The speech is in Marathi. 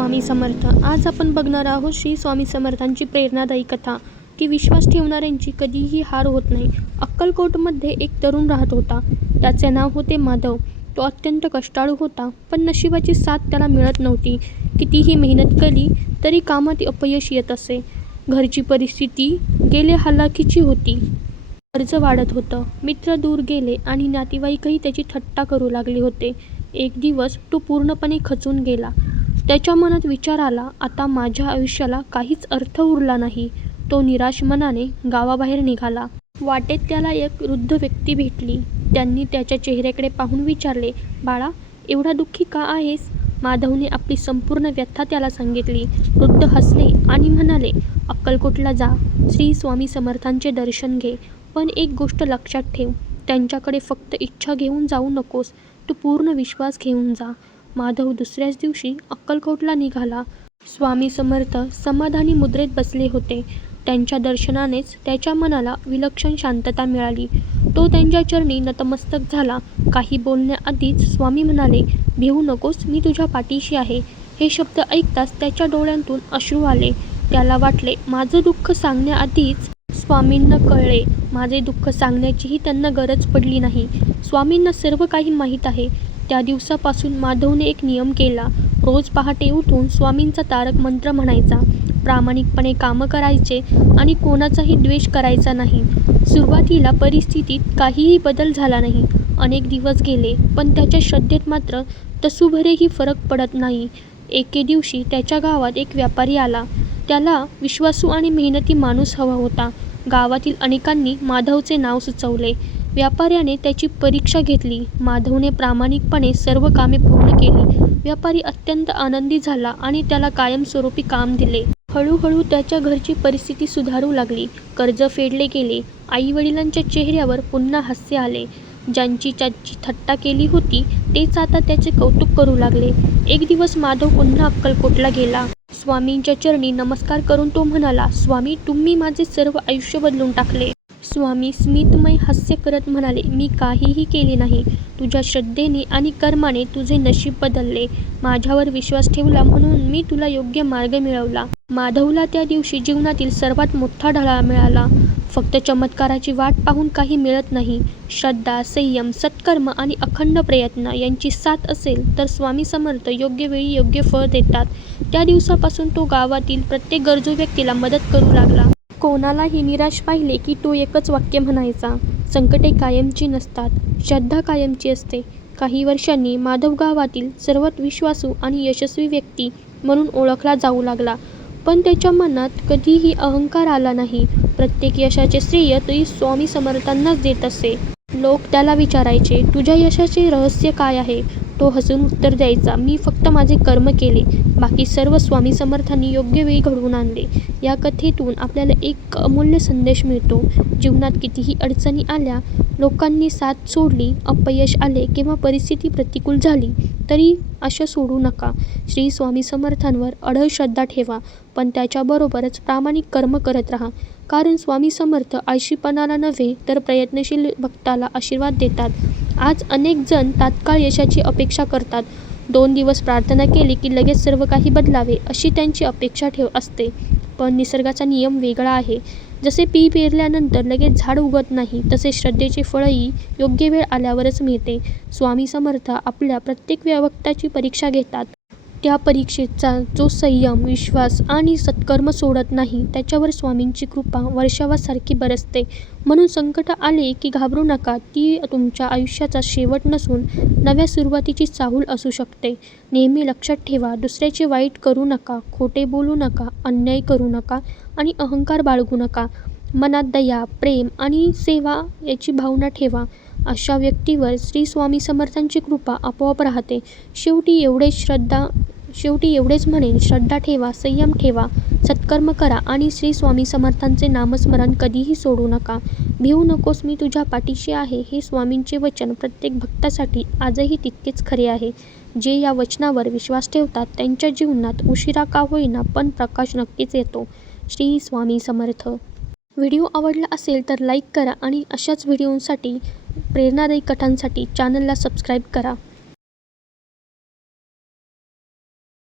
स्वामी समर्थ. आज आपण बघणार आहोत श्री स्वामी समर्थांची प्रेरणादायी कथा की विश्वास ठेवणाऱ्यांची कधीही हार होत नाही. अक्कलकोटमध्ये एक तरुण राहत होता. त्याचे नाव होते माधव. तो अत्यंत कष्टाळू होता, पण नशिबाची साथ त्याला मिळत नव्हती. कितीही मेहनत केली तरी कामात अपयश येत असे. घरची परिस्थिती गेले हलाखीची होती. कर्ज वाढत होतं. मित्र दूर गेले आणि नातेवाईकही त्याची थट्टा करू लागले होते. एक दिवस तो पूर्णपणे खचून गेला. त्याच्या मनात विचार आला, आता माझ्या आयुष्याला काहीच अर्थ उरला नाही. तो निराश मनाने गावाबाहेर निघाला. वाटेत त्याला एक वृद्ध व्यक्ती भेटली. त्यांनी त्याच्या चेहऱ्याकडे पाहून विचारले, बाळा, एवढा दुःखी का आहेस? माधवने आपली संपूर्ण व्यथा त्याला सांगितली. वृद्ध हसले आणि म्हणाले, अक्कलकोटला जा, श्री स्वामी समर्थांचे दर्शन घे, पण एक गोष्ट लक्षात ठेव, त्यांच्याकडे फक्त इच्छा घेऊन जाऊ नकोस, तू पूर्ण विश्वास घेऊन जा. माधव दुसऱ्याच दिवशी अक्कलकोटला निघाला. स्वामी समर्थ समाधानी मुद्रेत बसले होते. त्यांच्या दर्शनानेच त्याच्या मनाला विलक्षण शांतता मिळाली. तो त्यांच्या चरणी नतमस्तक झाला. काही बोलण्याआधीच स्वामी म्हणाले, भिवू नकोस, मी तुझ्या पाठीशी आहे. हे शब्द ऐकताच त्याच्या डोळ्यांतून अश्रू आले. त्याला वाटले, माझं दुःख सांगण्याआधीच स्वामींना कळले. माझे दुःख सांगण्याचीही त्यांना गरज पडली नाही. स्वामींना सर्व काही माहीत आहे. त्या दिवसापासून माधवने एक नियम केला. रोज पहाटे उठून स्वामींचा तारक मंत्र म्हणायचा, प्रामाणिकपणे कामं करायचे आणि कोणाचाही द्वेष करायचा नाही. सुरुवातीला परिस्थितीत काहीही बदल झाला नाही. अनेक दिवस गेले, पण त्याच्या श्रद्धेत मात्र तसूभरही फरक पडत नाही. एके दिवशी त्याच्या गावात एक व्यापारी आला. त्याला विश्वासू आणि मेहनती माणूस हवा होता. गावातील अनेकांनी माधवचे नाव सुचवले. व्यापाऱ्याने त्याची परीक्षा घेतली. माधवने प्रामाणिकपणे सर्व कामे पूर्ण केली. व्यापारी अत्यंत आनंदी झाला आणि त्याला कायमस्वरूपी काम दिले. हळूहळू त्याच्या घरची परिस्थिती सुधारू लागली. कर्ज फेडले गेले. आई-वडिलांच्या चेहऱ्यावर पुन्हा हास्य आले. ज्यांची त्याची थट्टा केली होती तेच आता त्याचे कौतुक करू लागले. एक दिवस माधव पुन्हा अक्कलकोटला गेला. स्वामींच्या चरणी नमस्कार करून तो म्हणाला, स्वामी, तुम्ही माझे सर्व आयुष्य बदलून टाकले. स्वामी स्मितमय हास्य करत म्हणाले, मी काहीही केले नाही. तुझ्या श्रद्धेने आणि कर्माने तुझे नशीब बदलले. माझ्यावर विश्वास ठेवला म्हणून मी तुला योग्य मार्ग मिळवला. माधवला त्या दिवशी जीवनातील सर्वात मोठा धडा मिळाला. फक्त चमत्काराची वाट पाहून काही मिळत नाही. श्रद्धा, संयम, सत्कर्म आणि अखंड प्रयत्न यांची साथ असेल तर स्वामी समर्थ योग्य वेळी योग्य फळ देतात. त्या दिवसापासून तो गावातील प्रत्येक गरजू व्यक्तीला मदत करू लागला. कोणालाही निराश पाहिले की तो एकच वाक्य म्हणायचा, संकटे कायमची नसतात, श्रद्धा कायमची असते. काही वर्षांनी माधव गावातील सर्वात विश्वासू आणि यशस्वी व्यक्ती म्हणून ओळखला जाऊ लागला. पण त्याच्या मनात कधीही अहंकार आला नाही. प्रत्येक यशाचे श्रेय तरी स्वामी समर्थांनाच देत असे. लोक त्याला विचारायचे, तुझ्या यशाचे रहस्य काय आहे? तो हसून उत्तर द्यायचा, मी फक्त माझे कर्म केले, बाकी सर्व स्वामी समर्थांनी योग्य वेळी घडवून आणले. या कथेतून आपल्याला एक अमूल्य संदेश मिळतो. जीवनात कितीही अडचणी आल्या, लोकांनी साथ सोडली, अपयश आले किंवा परिस्थिती प्रतिकूल झाली तरी आशा सोडू नका. श्री स्वामी समर्थांवर अढळ श्रद्धा ठेवा, पण त्याच्याबरोबरच प्रामाणिक कर्म करत राहा. कारण स्वामी समर्थ आळशीपणाला नव्हे तर प्रयत्नशील भक्ताला आशीर्वाद देतात. आज अनेक जण तात्काळ यशाची अपेक्षा करतात. 2 दिवस प्रार्थना केली की लगेच सर्व काही बदलावे अशी त्यांची अपेक्षा असते. पण निसर्गाचा नियम वेगळा आहे. जसे पी पेरल्यानंतर लगेच झाड उगत नाही, तसे श्रद्धेचे फळही योग्य वेळ आल्यावरच मिळते. स्वामी समर्थ आपल्या प्रत्येक भक्ताची परीक्षा घेतात. त्या परीक्षेचा जो संयम, विश्वास आणि सत्कर्म सोडत नाही, त्याच्यावर स्वामींची कृपा वर्षावासारखी बरसते. म्हणून संकट आले की घाबरू नका. ती तुमच्या आयुष्याचा शेवट नसून नव्या सुरुवातीची चाहूल असू शकते. नेहमी लक्षात ठेवा, दुसऱ्याचे वाईट करू नका, खोटे बोलू नका, अन्याय करू नका आणि अहंकार बाळगू नका. मनात दया, प्रेम आणि सेवा याची भावना ठेवा. अशा व्यक्तीवर श्री स्वामी समर्थांची कृपा आपोआप राहते. शेवटी एवढेच म्हणेन, श्रद्धा ठेवा, संयम ठेवा, सत्कर्म करा आणि श्री स्वामी समर्थांचे नामस्मरण कधीही सोडू नका. भिवू नकोस, मी तुझ्या पाठीशी आहे. हे स्वामींचे वचन प्रत्येक भक्तासाठी आजही तितकेच खरे आहे. जे या वचनावर विश्वास ठेवतात त्यांच्या जीवनात उशिरा का होईना पण प्रकाश नक्कीच येतो. श्री स्वामी समर्थ. व्हिडिओ आवडला असेल तर लाईक करा आणि अशाच व्हिडिओंसाठी, प्रेरणादायी कथांसाठी चॅनलला सबस्क्राईब करा.